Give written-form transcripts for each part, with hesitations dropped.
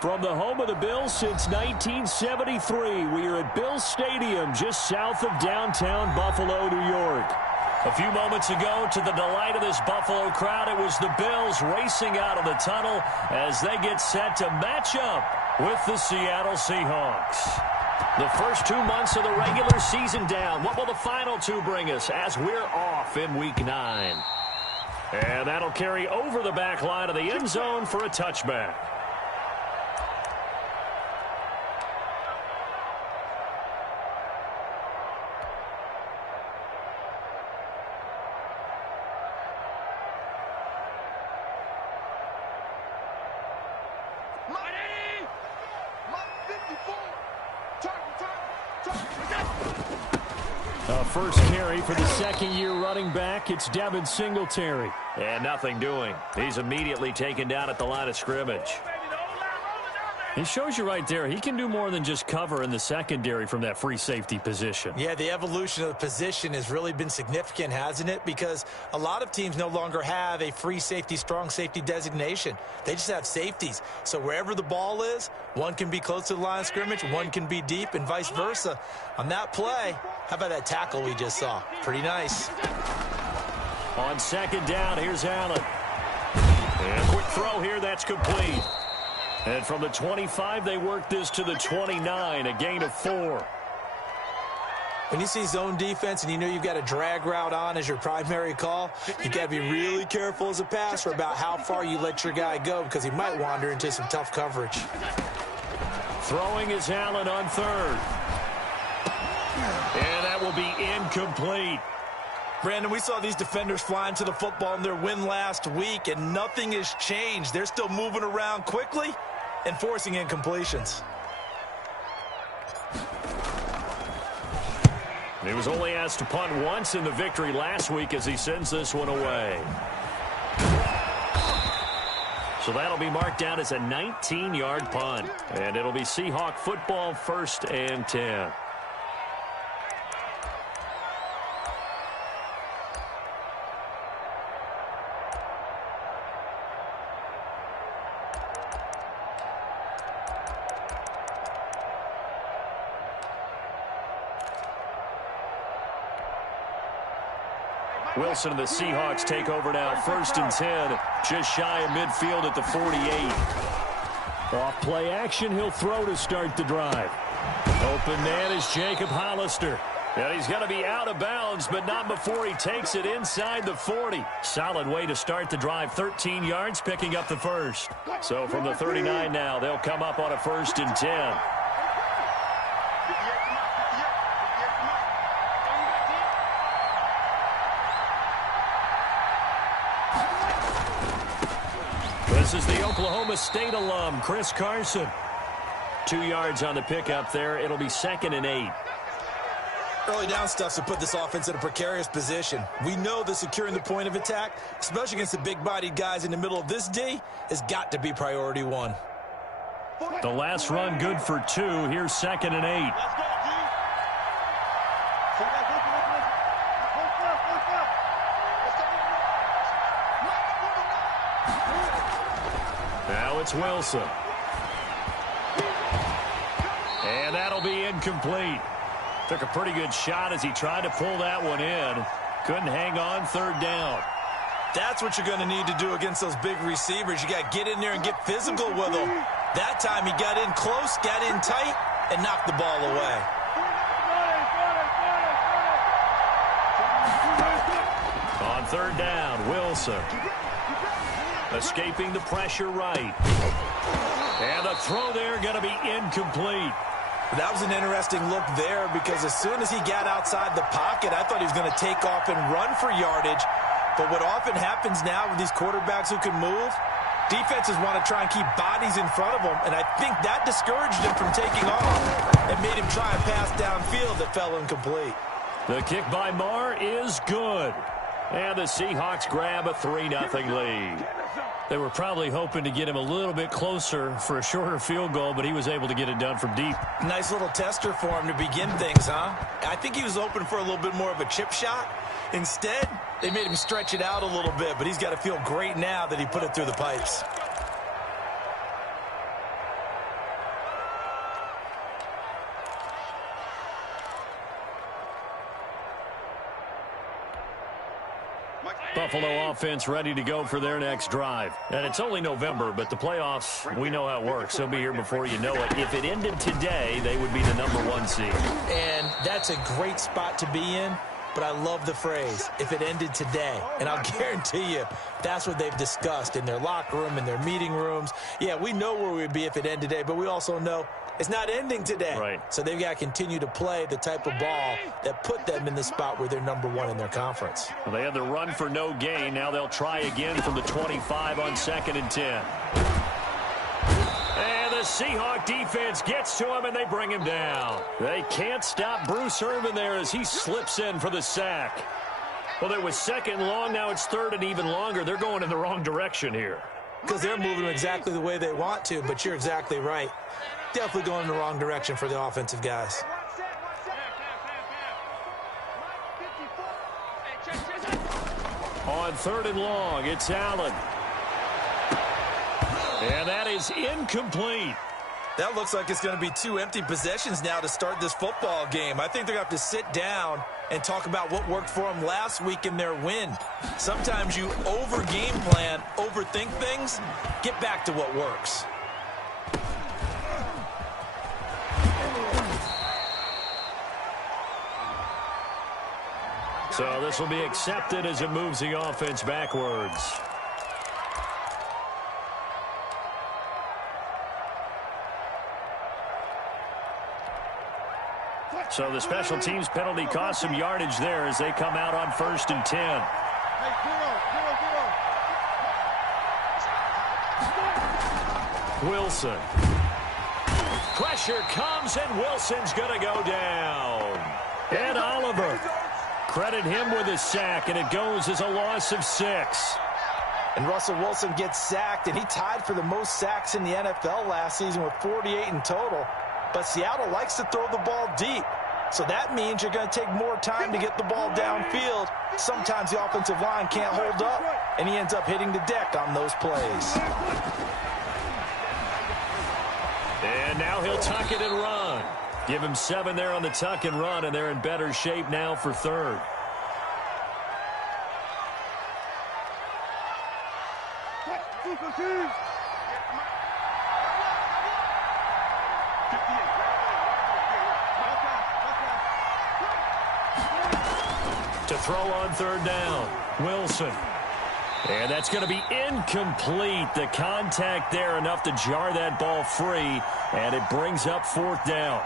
From the home of the Bills since 1973, we are at Bills Stadium just south of downtown Buffalo, New York. A few moments ago, to the delight of this Buffalo crowd, it was the Bills racing out of the tunnel as they get set to match up with the Seattle Seahawks. The first 2 months of the regular season down. What will the final two bring us as we're off in Week 9? And that'll carry over the back line of the end zone for a touchback. First carry for the second-year running back. It's Devin Singletary. And nothing doing. He's immediately taken down at the line of scrimmage. He shows you right there, he can do more than just cover in the secondary from that free safety position. Yeah, the evolution of the position has really been significant, hasn't it? Because a lot of teams no longer have a free safety, strong safety designation. They just have safeties. So wherever the ball is, one can be close to the line of scrimmage, one can be deep, and vice versa. On that play, how about that tackle we just saw? Pretty nice. On second down, here's Allen. And a quick throw here, that's complete. And from the 25, they work this to the 29, a gain of 4. When you see zone defense and you know you've got a drag route on as your primary call, you got to be really careful as a passer about how far you let your guy go because he might wander into some tough coverage. Throwing is Allen on third. And that will be incomplete. Brandon, we saw these defenders flying to the football in their win last week, and nothing has changed. They're still moving around quickly and forcing incompletions. He was only asked to punt once in the victory last week as he sends this one away. So that'll be marked down as a 19-yard punt. And it'll be Seahawk football, 1st and 10. Wilson and the Seahawks take over now, 1st and 10, just shy of midfield at the 48. Off play action, he'll throw to start the drive. Open man is Jacob Hollister. And he's going to be out of bounds, but not before he takes it inside the 40. Solid way to start the drive, 13 yards, picking up the first. So from the 39 now, they'll come up on a 1st and 10. This is the Oklahoma State alum, Chris Carson. 2 yards on the pickup there. It'll be 2nd and 8. Early down stuff to put this offense in a precarious position. We know that securing the point of attack, especially against the big-bodied guys in the middle of this D, has got to be priority 1. The last run good for 2. Here's 2nd and 8. Now it's Wilson. And that'll be incomplete. Took a pretty good shot as he tried to pull that one in. Couldn't hang on, 3rd down. That's what you're going to need to do against those big receivers. You got to get in there and get physical with them. That time he got in close, got in tight, and knocked the ball away. On 3rd down, Wilson. Escaping the pressure right. And the throw there going to be incomplete. That was an interesting look there because as soon as he got outside the pocket, I thought he was going to take off and run for yardage. But what often happens now with these quarterbacks who can move, defenses want to try and keep bodies in front of them, and I think that discouraged him from taking off and made him try and pass downfield that fell incomplete. The kick by Marr is good. And the Seahawks grab a 3-0 lead. They were probably hoping to get him a little bit closer for a shorter field goal, but he was able to get it done from deep. Nice little tester for him to begin things, huh? I think he was hoping for a little bit more of a chip shot. Instead, they made him stretch it out a little bit, but he's got to feel great now that he put it through the pipes. Buffalo offense ready to go for their next drive. And it's only November, but the playoffs, we know how it works. They'll be here before you know it. If it ended today, they would be the #1 seed. And that's a great spot to be in, but I love the phrase, if it ended today. And I'll guarantee you, that's what they've discussed in their locker room, in their meeting rooms. Yeah, we know where we'd be if it ended today, but we also know it's not ending today. Right. So they've got to continue to play the type of ball that put them in the spot where they're #1 in their conference. Well, they had the run for no gain. Now they'll try again from the 25 on 2nd and 10. And the Seahawk defense gets to him, and they bring him down. They can't stop Bruce Irvin there as he slips in for the sack. Well, it was 2nd and long. Now it's 3rd and even longer. They're going in the wrong direction here. Because they're moving exactly the way they want to, but you're exactly right. Definitely going in the wrong direction for the offensive guys. On 3rd and long, it's Allen. And that is incomplete. That looks like it's going to be 2 empty possessions now to start this football game. I think they're going to have to sit down and talk about what worked for them last week in their win. Sometimes you over-game plan, overthink things. Get back to what works. So this will be accepted as it moves the offense backwards. So the special teams penalty cost some yardage there as they come out on 1st and 10. Wilson. Pressure comes, and Wilson's going to go down. And Oliver. Credit him with a sack, and it goes as a loss of 6. And Russell Wilson gets sacked, and he tied for the most sacks in the NFL last season with 48 in total. But Seattle likes to throw the ball deep. So that means you're going to take more time to get the ball downfield. Sometimes the offensive line can't hold up, and he ends up hitting the deck on those plays. And now he'll tuck it and run. Give him 7 there on the tuck and run, and they're in better shape now for 3rd. To throw on 3rd down, Wilson. And that's going to be incomplete. The contact there enough to jar that ball free, and it brings up 4th down.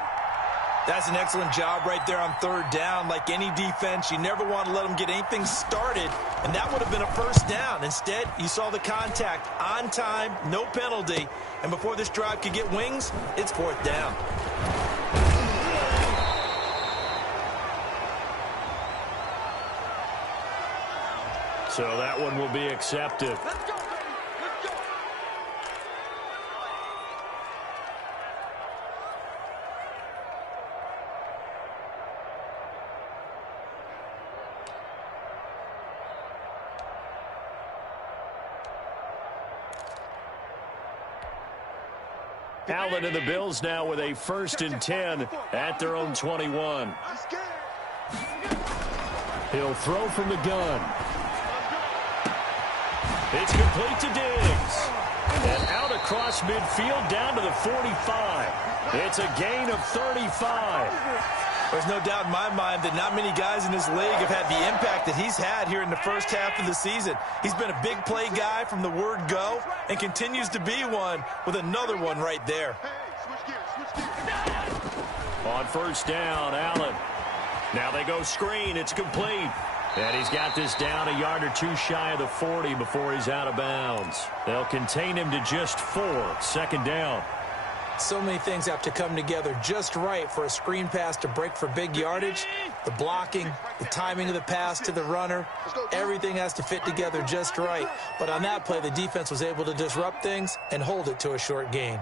That's an excellent job right there on 3rd down. Like any defense, you never want to let them get anything started, and that would have been a 1st down. Instead, you saw the contact on time, no penalty, and before this drive could get wings, it's 4th down. So that one will be accepted. Let's go. Allen and the Bills now with a 1st and 10 at their own 21. He'll throw from the gun. It's complete to Diggs. And out across midfield down to the 45. It's a gain of 35. There's no doubt in my mind that not many guys in this league have had the impact that he's had here in the first half of the season. He's been a big play guy from the word go and continues to be one with another one right there. On 1st down, Allen. Now they go screen. It's complete. And he's got this down a yard or 2 shy of the 40 before he's out of bounds. They'll contain him to just 4. 2nd down. So many things have to come together just right for a screen pass to break for big yardage. The blocking, the timing of the pass to the runner, everything has to fit together just right. But on that play, the defense was able to disrupt things and hold it to a short gain.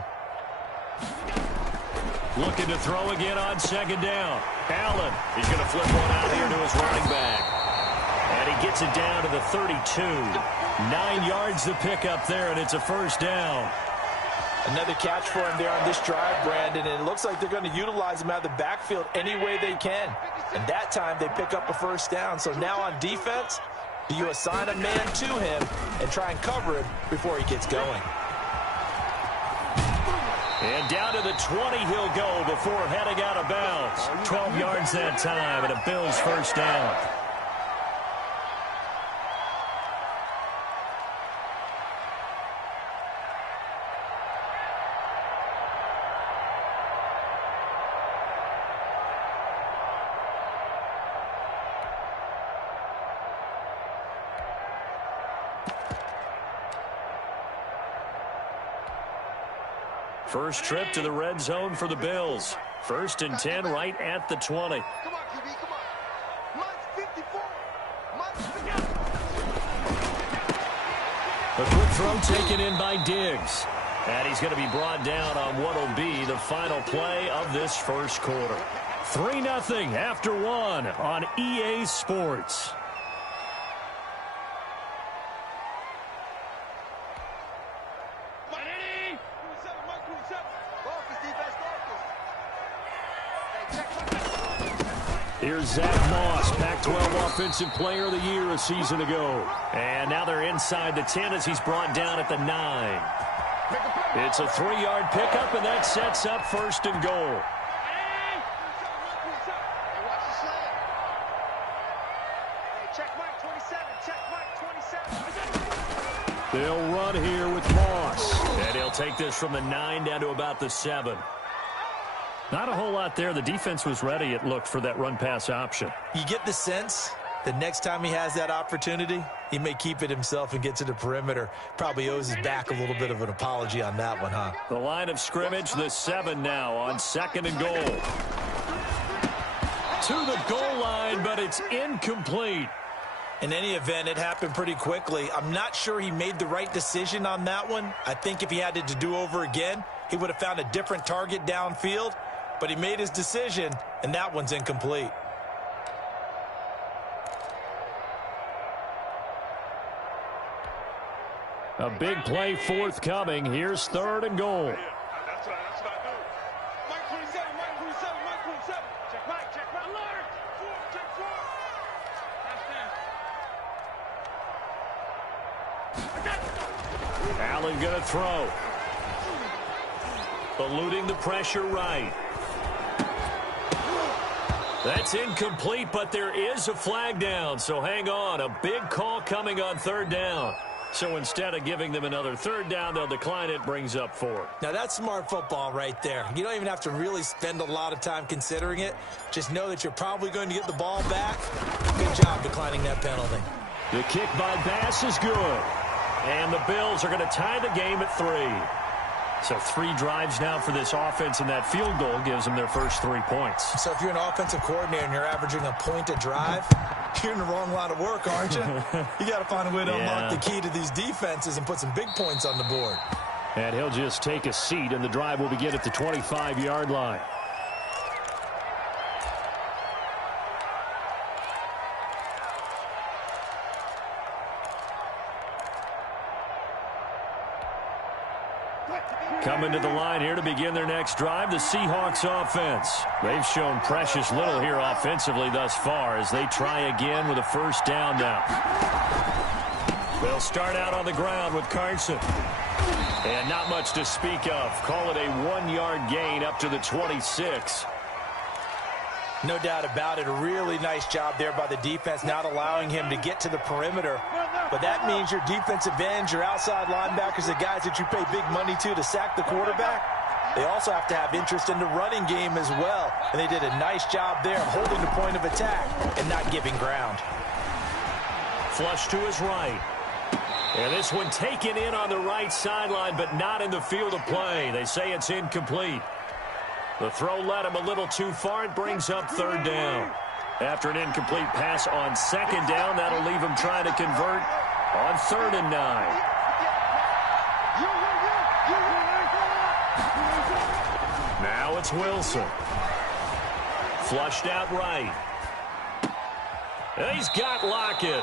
Looking to throw again on 2nd down. Allen, he's going to flip one out here to his running back. And he gets it down to the 32. 9 yards to pick up there, and it's a 1st down. Another catch for him there on this drive, Brandon, and it looks like they're going to utilize him out of the backfield any way they can. And that time they pick up a 1st down. So now on defense, Do you assign a man to him and try and cover him before he gets going? And down to the 20 he'll go before heading out of bounds. 12 yards that time, and a Bills first down. First trip to the red zone for the Bills. 1st and 10 right at the 20. Come on, QB, come on. Mine's 54. Mine's 54. A quick throw taken in by Diggs. And he's going to be brought down on what will be the final play of this first quarter. 3-0 after 1 on EA Sports. Here's Zach Moss, Pac-12 Offensive Player of the Year a season ago. And now they're inside the 10 as he's brought down at the 9. It's a 3-yard pickup, and that sets up 1st and goal. They'll run here with Moss. And he'll take this from the 9 down to about the 7. Not a whole lot there. The defense was ready, it looked, for that run-pass option. You get the sense that next time he has that opportunity, he may keep it himself and get to the perimeter. Probably owes his back a little bit of an apology on that one, huh? The line of scrimmage, the 7 now on 2nd and goal. To the goal line, but it's incomplete. In any event, it happened pretty quickly. I'm not sure he made the right decision on that one. I think if he had it to do over again, he would have found a different target downfield. But he made his decision, and that one's incomplete. A big play forthcoming. Here's 3rd and goal. That's what I do. Mike 27, Mike 27, Mike 27. Check Mike. Alert! Check 4. Allen going to throw. Eluding the pressure right. That's incomplete, but there is a flag down, so hang on. A big call coming on 3rd down. So instead of giving them another 3rd down, they'll decline it, brings up 4. Now, that's smart football right there. You don't even have to really spend a lot of time considering it. Just know that you're probably going to get the ball back. Good job declining that penalty. The kick by Bass is good. And the Bills are going to tie the game at 3. So 3 drives now for this offense, and that field goal gives them their first 3 points. So if you're an offensive coordinator and you're averaging a point a drive, you're in the wrong line of work, aren't you? You got to find a way to unlock the key to these defenses and put some big points on the board. And he'll just take a seat, and the drive will begin at the 25-yard line. Coming to the line here to begin their next drive, the Seahawks offense. They've shown precious little here offensively thus far as they try again with a 1st down now. They'll start out on the ground with Carson. And not much to speak of. Call it a 1-yard gain up to the 26. No doubt about it. A really nice job there by the defense, not allowing him to get to the perimeter. But that means your defensive ends, your outside linebackers, the guys that you pay big money to sack the quarterback, they also have to have interest in the running game as well. And they did a nice job there of holding the point of attack and not giving ground. Flush to his right. And this one taken in on the right sideline, but not in the field of play. They say it's incomplete. The throw led him a little too far. It brings up 3rd down. After an incomplete pass on 2nd down, that'll leave him trying to convert on 3rd and 9. Now it's Wilson. Flushed out right. And he's got Lockett.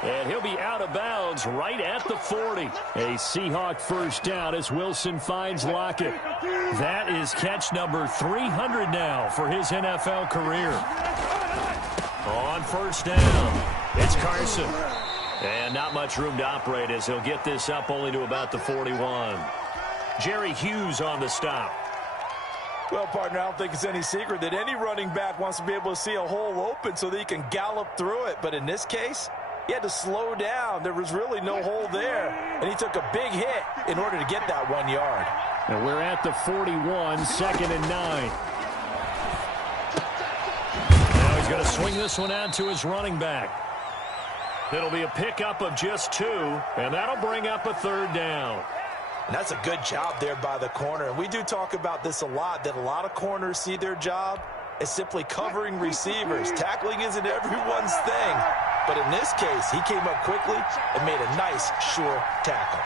And he'll be out of bounds right at the 40. A Seahawk 1st down as Wilson finds Lockett. That is catch number 300 now for his NFL career. On 1st down, it's Carson. And not much room to operate as he'll get this up only to about the 41. Jerry Hughes on the stop. Well, partner, I don't think it's any secret that any running back wants to be able to see a hole open so that he can gallop through it. But in this case, he had to slow down. There was really no hole there. And he took a big hit in order to get that 1 yard. And we're at the 41, 2nd and 9. Now he's going to swing this one out to his running back. It'll be a pickup of just 2, and that'll bring up a 3rd down. And that's a good job there by the corner. And we do talk about this a lot, that a lot of corners see their job as simply covering receivers. Tackling isn't everyone's thing. But in this case, he came up quickly and made a nice, sure tackle.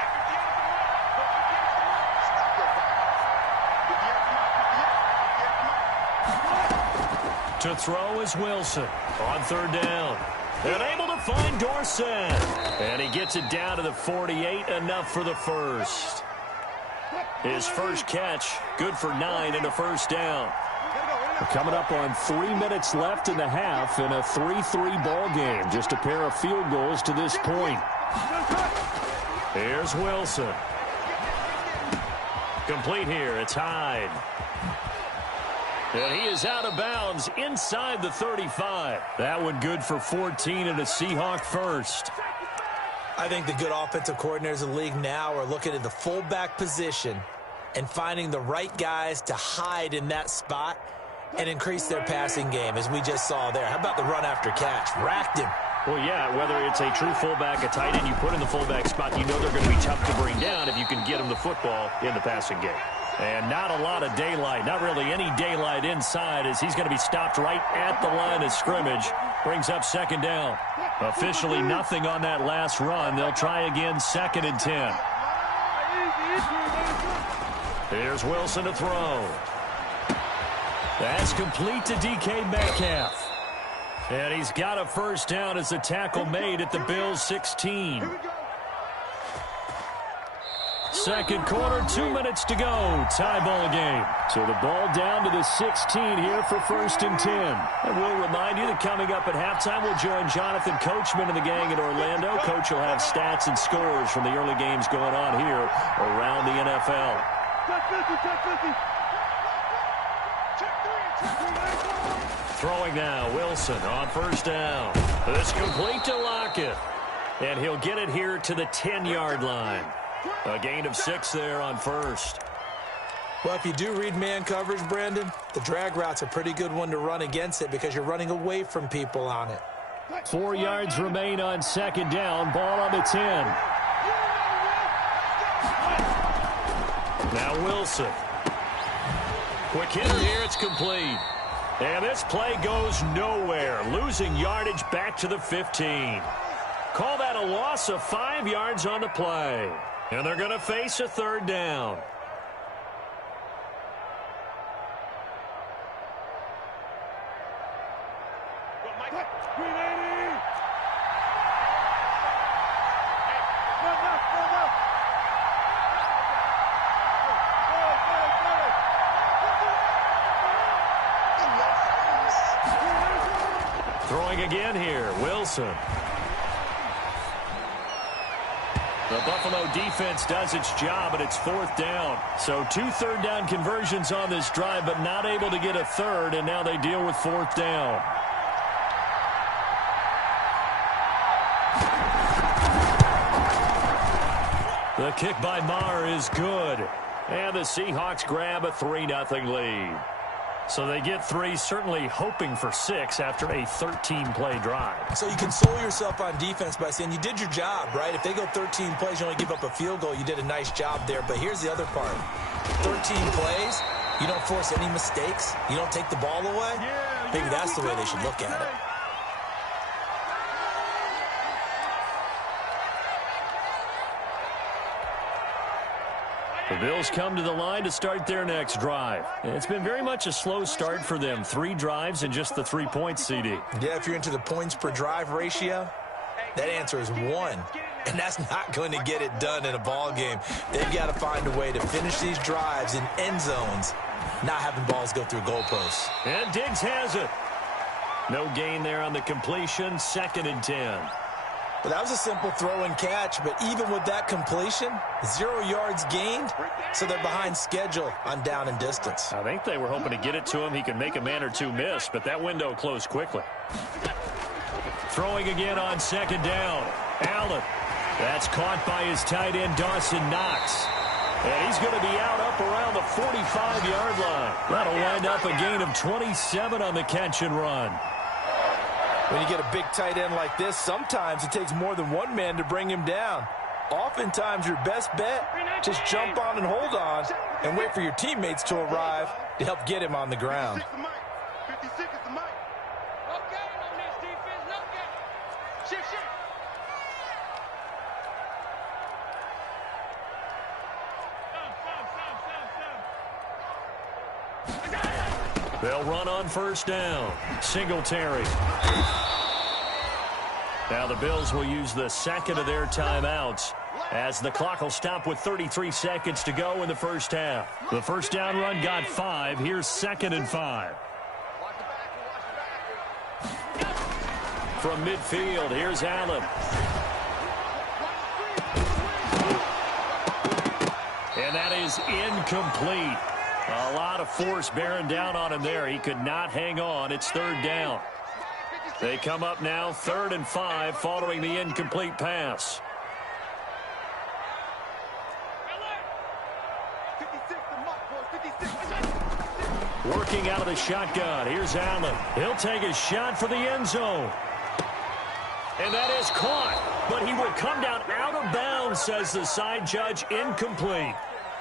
To throw is Wilson on 3rd down. And able to find Dorsett. And he gets it down to the 48, enough for the first. His first catch, good for 9 and a 1st down. We're coming up on 3 minutes left in the half in a 3-3 ball game. Just a pair of field goals to this point. Here's Wilson. Complete here, it's Hyde. And he is out of bounds inside the 35. That one good for 14 and a Seahawk first. I think the good offensive coordinators in the league now are looking at the fullback position and finding the right guys to hide in that spot and increase their passing game, as we just saw there. How about the run after catch? Racked him. Well, yeah, whether it's a true fullback, a tight end you put in the fullback spot, you know they're going to be tough to bring down if you can get them the football in the passing game. And not a lot of daylight, not really any daylight inside, as he's going to be stopped right at the line of scrimmage. Brings up 2nd down. Officially nothing on that last run. They'll try again, 2nd and 10. Here's Wilson to throw. That's complete to DK Metcalf. And he's got a 1st down as the tackle made at the Bills' 16. Second quarter, 2 minutes to go. Tie ball game. So the ball down to the 16 here for 1st and 10. And we'll remind you that coming up at halftime, we'll join Jonathan Coachman and the gang in Orlando. Coach will have stats and scores from the early games going on here around the NFL. Throwing now, Wilson on 1st down. This complete to Lockett. And he'll get it here to the 10-yard line. A gain of 6 there on 1st. Well, if you do read man coverage, Brandon, the drag route's a pretty good one to run against it because you're running away from people on it. 4 yards remain on 2nd down. Ball on the 10. Now Wilson. Quick hitter here. It's complete. And this play goes nowhere. Losing yardage back to the 15. Call that a loss of 5 yards on the play. And they're going to face a 3rd down. Throwing again here, Wilson. The Buffalo defense does its job, and it's 4th down. So 2 3rd down conversions on this drive, but not able to get a 3rd, and now they deal with 4th down. The kick by Maher is good, and the Seahawks grab a 3-0 lead. So they get 3, certainly hoping for 6 after a 13-play drive. So you console yourself on defense by saying you did your job, right? If they go 13 plays, you only give up a field goal, you did a nice job there. But here's the other part. 13 plays, you don't force any mistakes, you don't take the ball away. Maybe that's the way they should look at it. The Bills come to the line to start their next drive. It's been very much a slow start for them. 3 drives and just the 3 points, CD. Yeah, if you're into the points per drive ratio, that answer is 1. And that's not going to get it done in a ball game. They've got to find a way to finish these drives in end zones, not having balls go through goalposts. And Diggs has it. No gain there on the completion. 2nd and 10. But that was a simple throw and catch, but even with that completion, 0 yards gained, so they're behind schedule on down and distance. I think they were hoping to get it to him. He could make a man or two miss, but that window closed quickly. Throwing again on second down. Allen. That's caught by his tight end, Dawson Knox. And he's going to be out up around the 45-yard line. That'll wind up a gain of 27 on the catch and run. When you get a big tight end like this, sometimes it takes more than one man to bring him down. Oftentimes, your best bet, just jump on and hold on and wait for your teammates to arrive to help get him on the ground. 56 is the mic. Okay, on this defense, no game. Shift. They'll run on first down. Singletary. Now the Bills will use the second of their timeouts as the clock will stop with 33 seconds to go in the first half. The first down run got 5. Here's 2nd and 5. From midfield, here's Allen. And that is incomplete. A lot of force bearing down on him there. He could not hang on. It's 3rd down. They come up now 3rd and 5 following the incomplete pass. Working out of the shotgun. Here's Allen. He'll take a shot for the end zone. And that is caught. But he will come down out of bounds, says the side judge. Incomplete.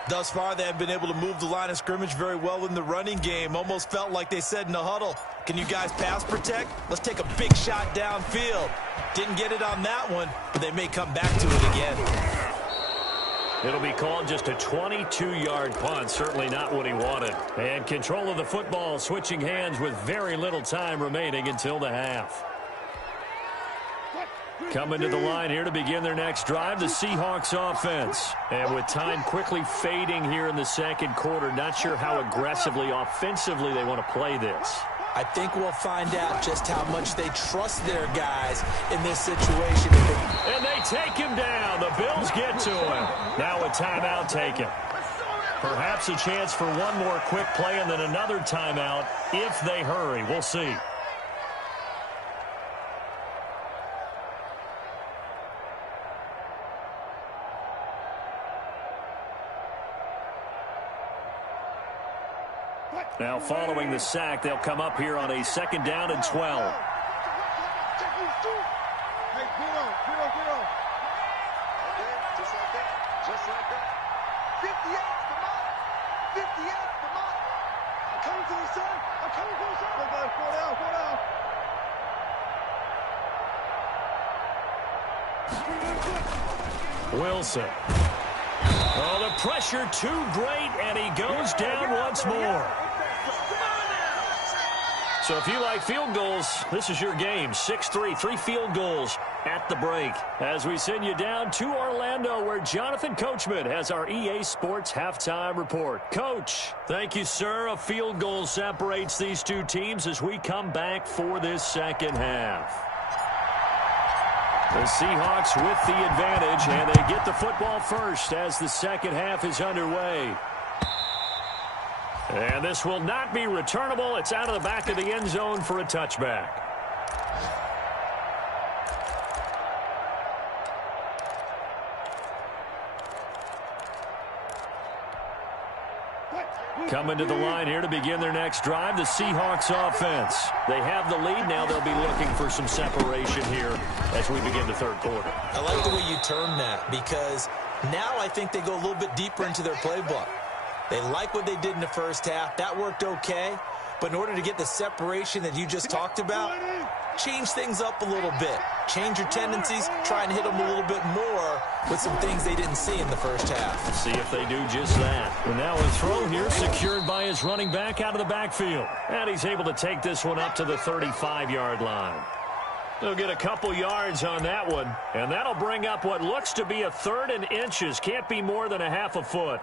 Thus far, they have been able to move the line of scrimmage very well in the running game. Almost felt like they said in the huddle, can you guys pass protect? Let's take a big shot downfield. Didn't get it on that one, but they may come back to it again. It'll be called just a 22-yard punt. Certainly not what he wanted. And control of the football switching hands with very little time remaining until the half. Coming to the line here to begin their next drive, the Seahawks offense. And with time quickly fading here in the second quarter, not sure how aggressively, offensively they want to play this. I think we'll find out just how much they trust their guys in this situation. And they take him down. The Bills get to him. Now a timeout taken. Perhaps a chance for one more quick play and then another timeout if they hurry. We'll see. Now following the sack, they'll come up here on a 2nd down and 12. Hey, get on. Okay, just like that. 58, come on. 58, come on. I'm coming to the sun. Go down. Wilson. Oh, the pressure too great, and he goes down once more. So if you like field goals, this is your game. 6-3, 3 field goals at the break. As we send you down to Orlando, where Jonathan Coachman has our EA Sports halftime report. Coach, thank you, sir. A field goal separates these two teams as we come back for this second half. The Seahawks with the advantage, and they get the football first as the second half is underway. And this will not be returnable. It's out of the back of the end zone for a touchback. Coming to the line here to begin their next drive, the Seahawks offense. They have the lead. Now they'll be looking for some separation here as we begin the third quarter. I like the way you term that, because now I think they go a little bit deeper into their playbook. They like what they did in the first half. That worked okay. But in order to get the separation that you just talked about, change things up a little bit. Change your tendencies. Try and hit them a little bit more with some things they didn't see in the first half. See if they do just that. And now a throw here secured by his running back out of the backfield. And he's able to take this one up to the 35-yard line. They'll get a couple yards on that one. And that'll bring up what looks to be a 3rd and inches. Can't be more than a half a foot.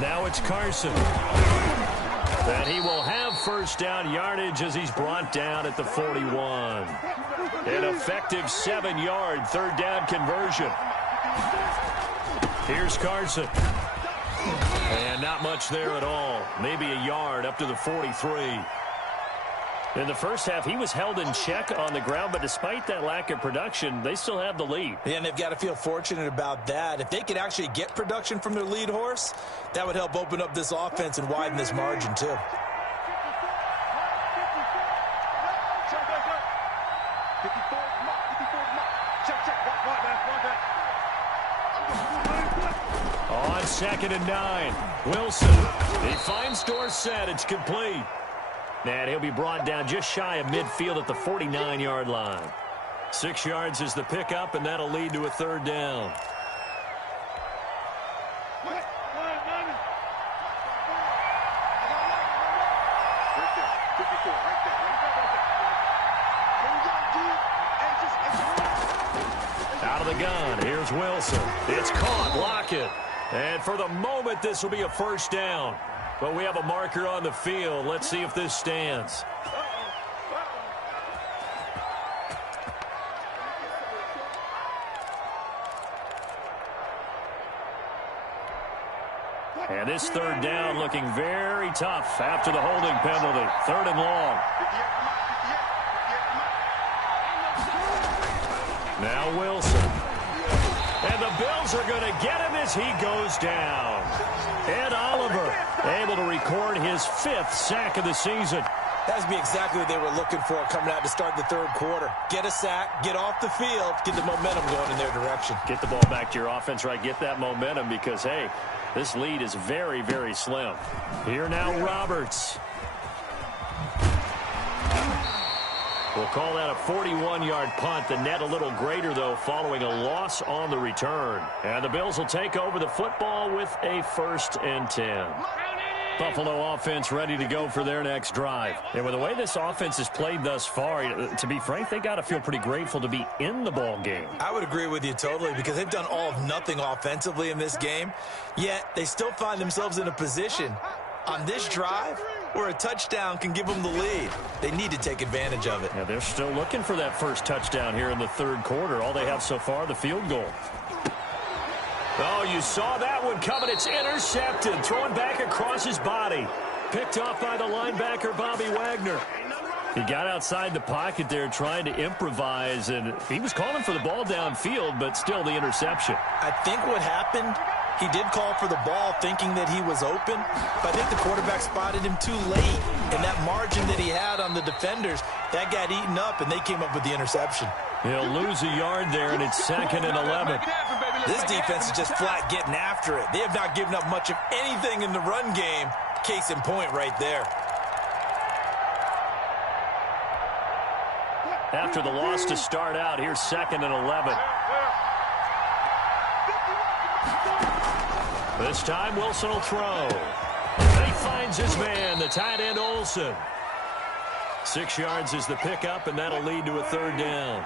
Now it's Carson. And he will have first down yardage as he's brought down at the 41. An effective 7-yard third down conversion. Here's Carson. And not much there at all. Maybe a yard up to the 43. In the first half, he was held in check on the ground, but despite that lack of production, they still have the lead. Yeah, and they've got to feel fortunate about that. If they could actually get production from their lead horse, that would help open up this offense and widen this margin, too. On 2nd and 9, Wilson. He finds Dorsett. It's complete. And he'll be brought down just shy of midfield at the 49-yard line. 6 yards is the pickup, and that'll lead to a third down. Out of the gun, here's Wilson. It's caught, Lockett. And for the moment, this will be a first down. But we have a marker on the field. Let's see if this stands. And this third down looking very tough after the holding penalty. 3rd and long. Now Wilson. And the Bills are going to get him as he goes down. Ed Oliver able to record his 5th sack of the season. That's be exactly what they were looking for coming out to start the third quarter. Get a sack, get off the field, get the momentum going in their direction. Get the ball back to your offense, right? Get that momentum because, hey, this lead is very, very slim. Here now, Roberts. We'll call that a 41-yard punt. The net a little greater, though, following a loss on the return. And the Bills will take over the football with a 1st and 10. Buffalo offense ready to go for their next drive. And with the way this offense has played thus far, to be frank, they got to feel pretty grateful to be in the ball game. I would agree with you totally because they've done all of nothing offensively in this game, yet they still find themselves in a position on this drive where a touchdown can give them the lead. They need to take advantage of it. Yeah, they're still looking for that first touchdown here in the third quarter. All they have so far, the field goal. Oh, you saw that one coming. It's intercepted. Thrown back across his body. Picked off by the linebacker, Bobby Wagner. He got outside the pocket there trying to improvise, and he was calling for the ball downfield, but still the interception. I think what happened, he did call for the ball thinking that he was open, but I think the quarterback spotted him too late. And that margin that he had on the defenders, that got eaten up, and they came up with the interception. He'll lose a yard there, and it's 2nd and 11. This defense is just flat getting after it. They have not given up much of anything in the run game. Case in point right there. After the loss to start out, here's 2nd and 11. This time, Wilson will throw. He finds his man, the tight end Olsen. 6 yards is the pickup, and that'll lead to a third down.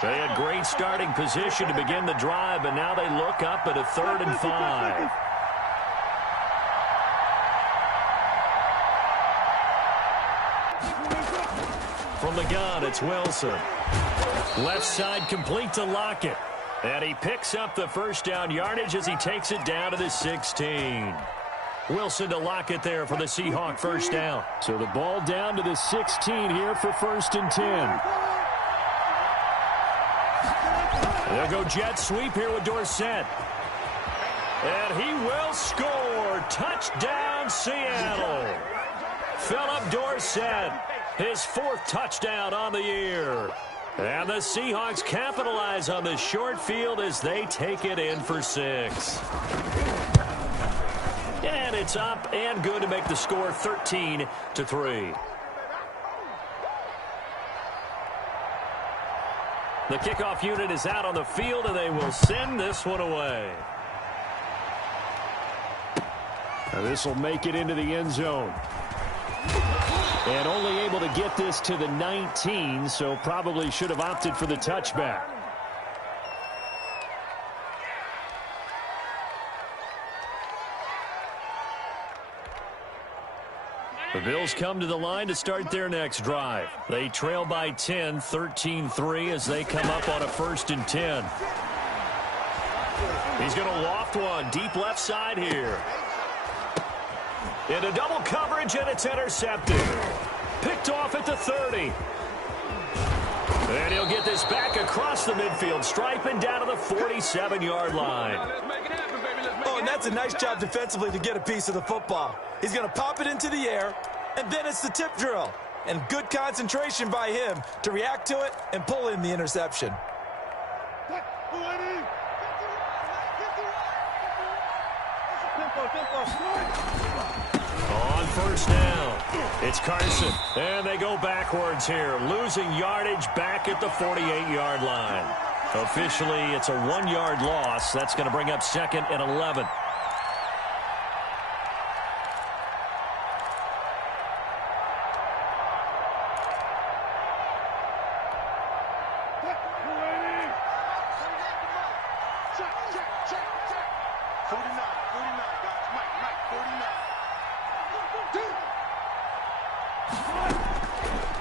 They had great starting position to begin the drive, but now they look up at a 3rd and 5. From the gun, it's Wilson. Left side complete to Lockett. And he picks up the first down yardage as he takes it down to the 16. Wilson to Lockett there for the Seahawk first down. So the ball down to the 16 here for 1st and 10. They'll go jet sweep here with Dorsett. And he will score. Touchdown, Seattle. Philip Dorsett, his 4th touchdown on the year. And the Seahawks capitalize on the short field as they take it in for 6. And it's up and good to make the score 13-3. The kickoff unit is out on the field, and they will send this one away. Now this will make it into the end zone. And only able to get this to the 19, so probably should have opted for the touchback. The Bills come to the line to start their next drive. They trail by 10, 13-3 as they come up on a 1st and 10. He's going to loft one deep left side here. Into double coverage, and it's intercepted. Picked off at the 30. And he'll get this back across the midfield stripe and down to the 47-yard line. Oh, and that's a nice job defensively to get a piece of the football. He's going to pop it into the air, and then it's the tip drill. And good concentration by him to react to it and pull in the interception. On 1st down, it's Carson. And they go backwards here, losing yardage back at the 48-yard line. Officially, it's a 1-yard loss. That's going to bring up 2nd and 11.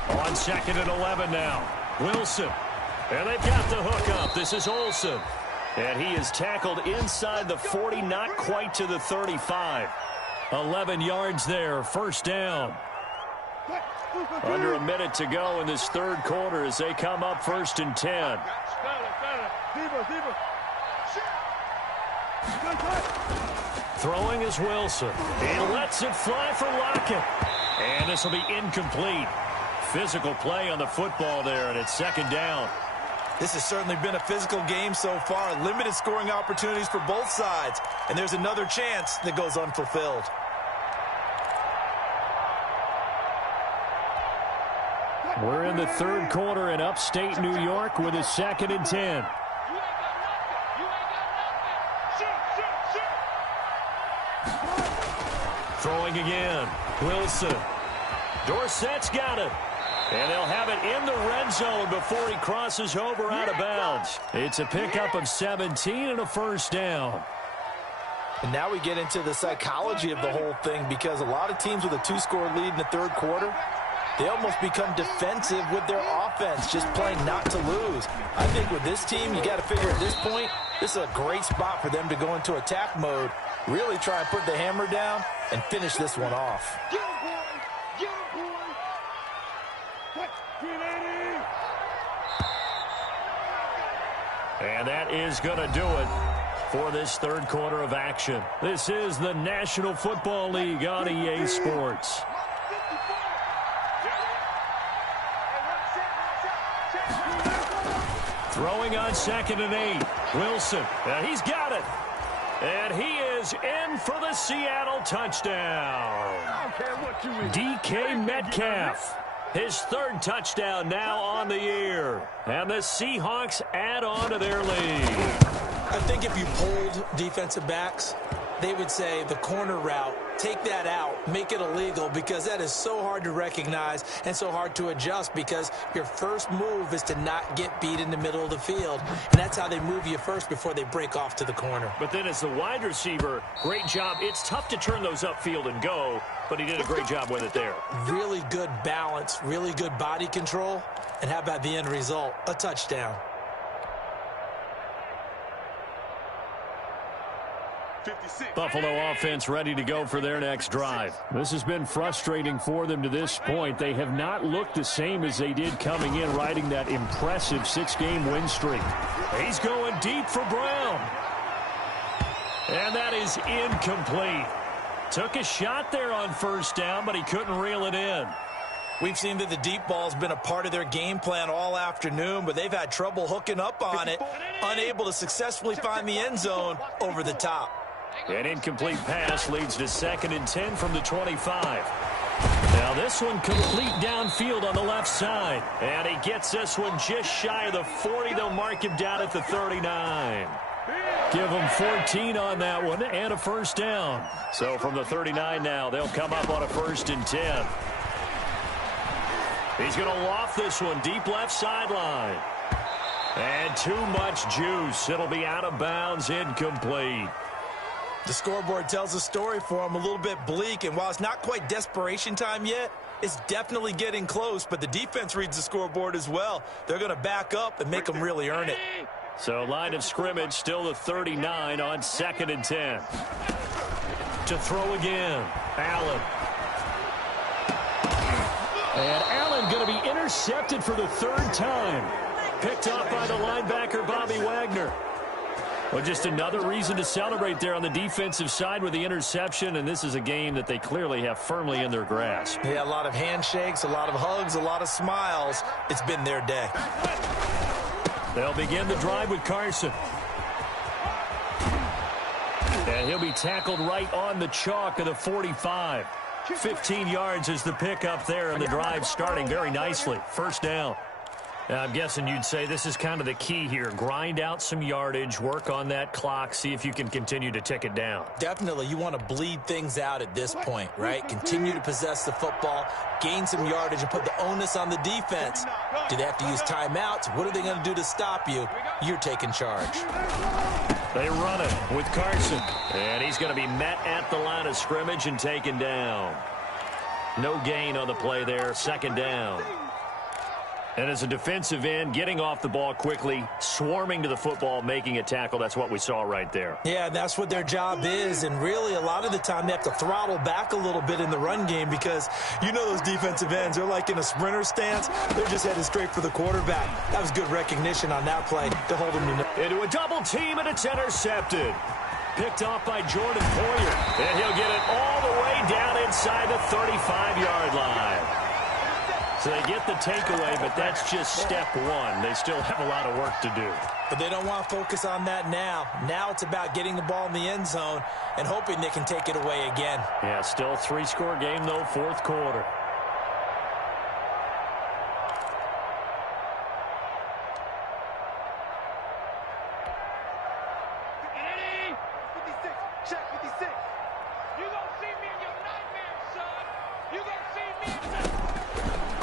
On 2nd and 11 now. Wilson. And they've got the hook up. This is Olsen. And he is tackled inside the 40, not quite to the 35. 11 yards there, 1st down. Under a minute to go in this 3rd quarter as they come up 1st and 10. Throwing is Wilson. He lets it fly for Lockett. And this will be incomplete. Physical play on the football there, and it's 2nd down. This has certainly been a physical game so far. Limited scoring opportunities for both sides. And there's another chance that goes unfulfilled. We're in the 3rd quarter in upstate New York with a 2nd and 10. Throwing again. Wilson. Dorsett's got it. And they'll have it in the red zone before he crosses over out of bounds. It's a pickup of 17 and a 1st down. And now we get into the psychology of the whole thing, because a lot of teams with a 2-score lead in the 3rd quarter, they almost become defensive with their offense, just playing not to lose. I think with this team, you got to figure at this point, this is a great spot for them to go into attack mode, really try and put the hammer down and finish this one off. And that is going to do it for this 3rd quarter of action. This is the National Football League on EA Sports. Throwing on 2nd and 8. Wilson. And he's got it. And he is in for the Seattle touchdown. DK Metcalf. His 3rd touchdown now on the year. And the Seahawks add on to their lead. I think if you polled defensive backs, they would say the corner route, take that out, make it illegal, because that is so hard to recognize and so hard to adjust, because your first move is to not get beat in the middle of the field. And that's how they move you first before they break off to the corner. But then as the wide receiver, great job. It's tough to turn those upfield and go, but he did a great job with it there. Really good balance, really good body control. And how about the end result? A touchdown. 56. Buffalo offense ready to go for their next drive. This has been frustrating for them to this point. They have not looked the same as they did coming in, riding that impressive 6-game win streak. He's going deep for Brown. And that is incomplete. Took a shot there on 1st down, but he couldn't reel it in. We've seen that the deep ball has been a part of their game plan all afternoon, but they've had trouble hooking up on it, unable to successfully find the end zone over the top. An incomplete pass leads to 2nd and 10 from the 25. Now this one complete downfield on the left side. And he gets this one just shy of the 40. They'll mark him down at the 39. Give him 14 on that one and a 1st down. So from the 39 now, they'll come up on a 1st and 10. He's going to loft this one deep left sideline. And too much juice. It'll be out of bounds, incomplete. The scoreboard tells a story for him, a little bit bleak, and while it's not quite desperation time yet, it's definitely getting close, but the defense reads the scoreboard as well. They're going to back up and make them really earn it. So line of scrimmage still the 39 on 2nd and 10. To throw again, Allen. And Allen going to be intercepted for the 3rd time. Picked off by the linebacker, Bobby Wagner. Well, just another reason to celebrate there on the defensive side with the interception, and this is a game that they clearly have firmly in their grasp. Yeah, a lot of handshakes, a lot of hugs, a lot of smiles. It's been their day. They'll begin the drive with Carson. And he'll be tackled right on the chalk of the 45. 15 yards is the pickup there, and the drive starting very nicely. 1st down. Now, I'm guessing you'd say this is kind of the key here. Grind out some yardage, work on that clock, see if you can continue to tick it down. Definitely. You want to bleed things out at this point, right? Continue to possess the football, gain some yardage, and put the onus on the defense. Do they have to use timeouts? What are they going to do to stop you? You're taking charge. They run it with Carson. And he's going to be met at the line of scrimmage and taken down. No gain on the play there. 2nd down. And as a defensive end, getting off the ball quickly, swarming to the football, making a tackle, that's what we saw right there. Yeah, that's what their job is. And really, a lot of the time, they have to throttle back a little bit in the run game because you know those defensive ends, they're like in a sprinter stance. They're just headed straight for the quarterback. That was good recognition on that play to hold him to into a double team, and it's intercepted. Picked off by Jordan Poyer. And he'll get it all the way down inside the 35-yard line. So they get the takeaway, but that's just step 1. They still have a lot of work to do. But they don't want to focus on that now. Now it's about getting the ball in the end zone and hoping they can take it away again. Yeah, still a 3-score game, though, 4th quarter.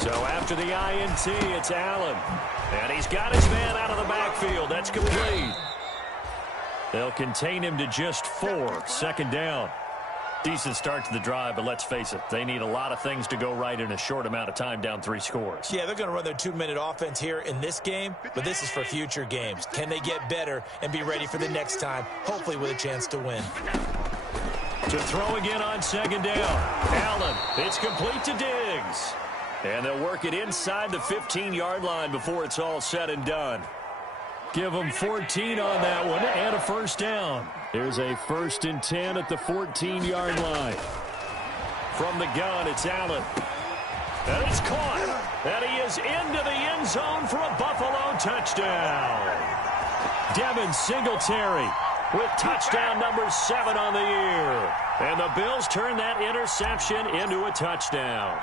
So after the INT, it's Allen. And he's got his man out of the backfield. That's complete. They'll contain him to just 4. 2nd down. Decent start to the drive, but let's face it, they need a lot of things to go right in a short amount of time, down 3 scores. Yeah, they're going to run their 2-minute offense here in this game, but this is for future games. Can they get better and be ready for the next time, hopefully with a chance to win? To throw again on 2nd down. Allen, it's complete to Diggs. And they'll work it inside the 15-yard line before it's all said and done. Give them 14 on that one and a 1st down. Here's a 1st and 10 at the 14-yard line. From the gun, it's Allen. And it's caught. And he is into the end zone for a Buffalo touchdown. Devin Singletary with touchdown number 7 on the year. And the Bills turn that interception into a touchdown.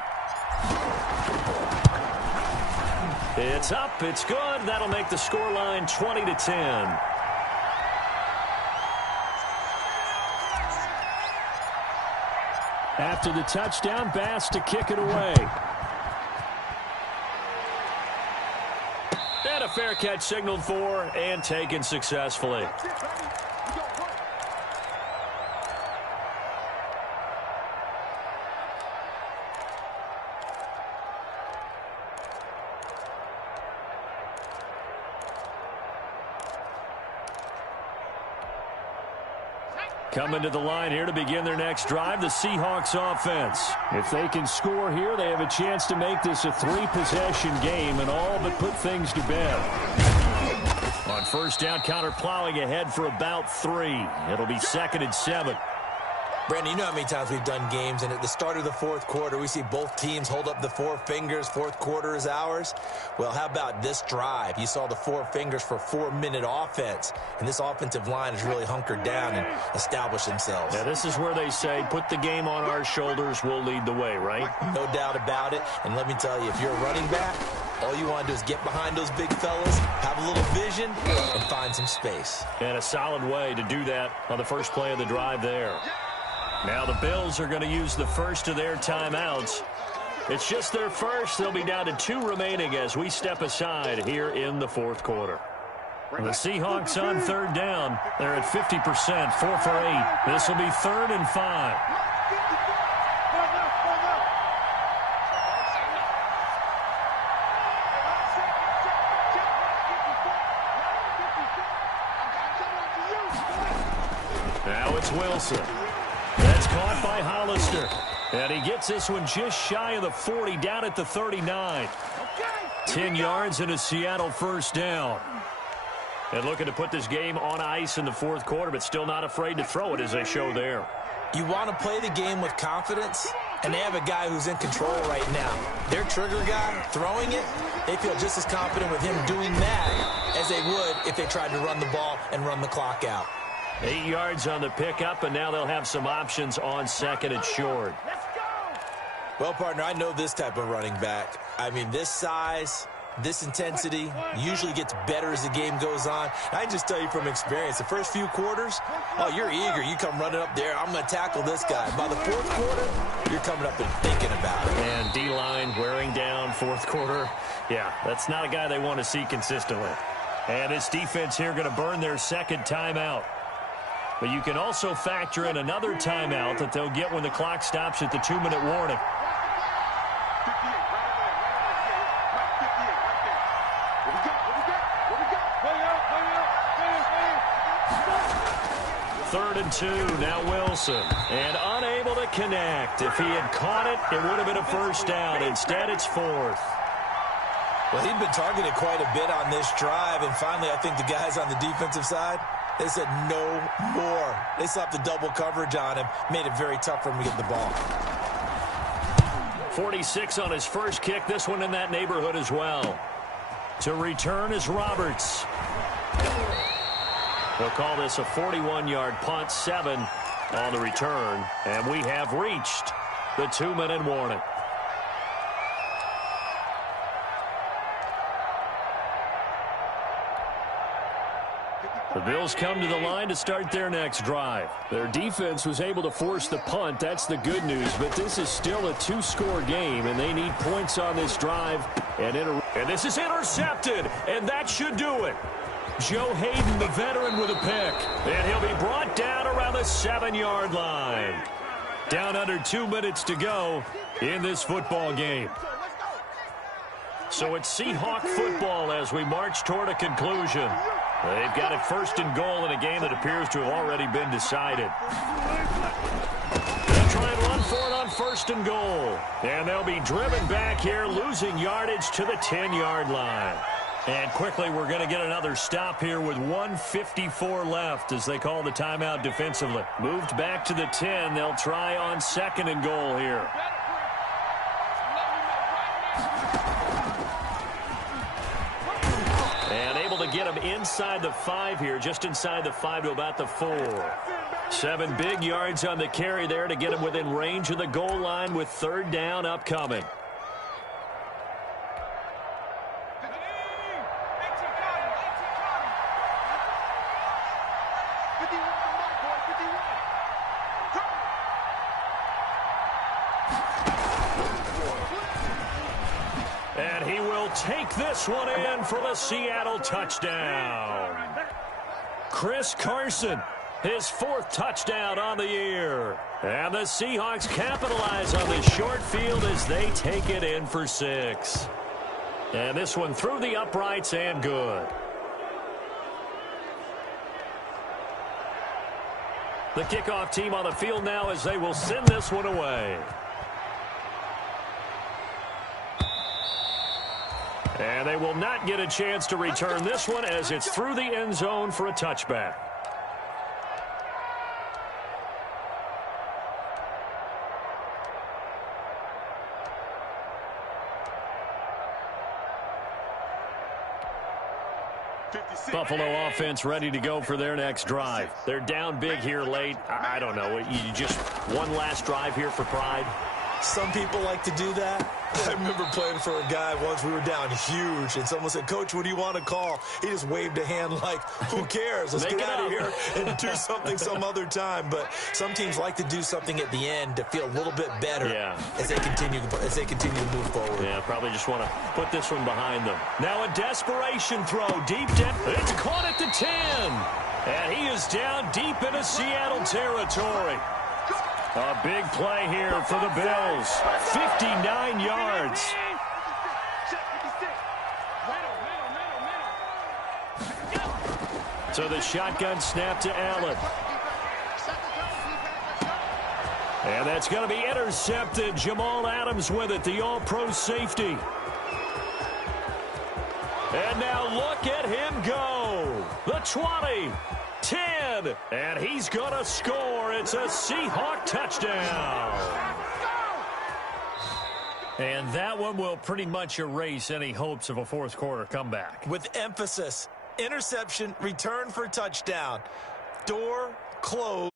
It's up, it's good. That'll make the scoreline 20-10. After the touchdown, Bass to kick it away. And a fair catch signaled for and taken successfully. Coming to the line here to begin their next drive, the Seahawks offense. If they can score here, they have a chance to make this a 3-possession game and all but put things to bed. On 1st down, counter plowing ahead for about 3. It'll be 2nd and 7. Brandon, you know how many times we've done games, and at the start of the 4th quarter, we see both teams hold up the 4 fingers. 4th quarter is ours. Well, how about this drive? You saw the 4 fingers for 4-minute offense, and this offensive line has really hunkered down and established themselves. Yeah, this is where they say, put the game on our shoulders, we'll lead the way, right? No doubt about it, and let me tell you, if you're a running back, all you want to do is get behind those big fellas, have a little vision, and find some space. And a solid way to do that on the first play of the drive there. Now the Bills are going to use the first of their timeouts. It's just their first. They'll be down to 2 remaining as we step aside here in the 4th quarter. The Seahawks on third down. They're at 50%, 4 for 8. This will be 3rd and 5. Now it's Wilson. That's caught by Hollister. And he gets this one just shy of the 40, down at the 39. 10 yards and a Seattle first down. And looking to put this game on ice in the 4th quarter, but still not afraid to throw it as they show there. You want to play the game with confidence, and they have a guy who's in control right now. Their trigger guy throwing it, they feel just as confident with him doing that as they would if they tried to run the ball and run the clock out. 8 yards on the pickup, and now they'll have some options on 2nd and short. Well, partner, I know this type of running back. I mean, this size, this intensity usually gets better as the game goes on. I can just tell you from experience, the first few quarters, oh, you're eager. You come running up there, I'm going to tackle this guy. By the 4th quarter, you're coming up and thinking about it. And D-line wearing down 4th quarter. Yeah, that's not a guy they want to see consistently. And this defense here going to burn their 2nd timeout. But you can also factor in another timeout that they'll get when the clock stops at the 2-minute warning. 3rd and 2, now Wilson. And unable to connect. If he had caught it, it would have been a first down. Instead, it's 4th. Well, he'd been targeted quite a bit on this drive, and finally I think the guys on the defensive side, they said no more. They slapped the double coverage on him, made it very tough for him to get the ball. 46 on his first kick, this one in that neighborhood as well. To return is Roberts. They'll call this a 41-yard punt, 7 on the return, and we have reached the 2-minute warning. The Bills come to the line to start their next drive. Their defense was able to force the punt. That's the good news, but this is still a 2-score game, and they need points on this drive. And this is intercepted, and that should do it. Joe Hayden, the veteran, with a pick. And he'll be brought down around the 7-yard line. Down under 2 minutes to go in this football game. So it's Seahawk football as we march toward a conclusion. They've got it 1st and goal in a game that appears to have already been decided. They'll try and run for it on 1st and goal. And they'll be driven back here, losing yardage to the 10-yard line. And quickly, we're going to get another stop here with 1:54 left as they call the timeout defensively. Moved back to the 10. They'll try on 2nd and goal here. And able to get him inside the 5 here, just inside the 5 to about the 4. 7 big yards on the carry there to get him within range of the goal line with 3rd down upcoming. And he will take this one in for the Seattle touchdown. Chris Carson, his 4th touchdown on the year. And the Seahawks capitalize on this short field as they take it in for 6. And this one through the uprights and good. The kickoff team on the field now as they will send this one away. And they will not get a chance to return this one as it's through the end zone for a touchback. Buffalo offense ready to go for their next drive. They're down big here late. I don't know. You just one last drive here for pride. Some people like to do that. I remember playing for a guy once. We were down huge, and someone said, "Coach, what do you want to call?" He just waved a hand like, who cares? Let's get out of here and do something some other time. But some teams like to do something at the end to feel a little bit better as they continue to move forward. Yeah, probably just want to put this one behind them. Now a desperation throw deep down. It's caught at the 10. And he is down deep into Seattle territory. A big play here for the Bills. 59 yards. So the shotgun snap to Allen. And that's going to be intercepted. Jamal Adams with it, the all-pro safety. And now look at him go. The 20, 10, and he's going to score. It's a Seahawk touchdown. And that one will pretty much erase any hopes of a fourth quarter comeback. With emphasis, interception, return for touchdown. Door closed.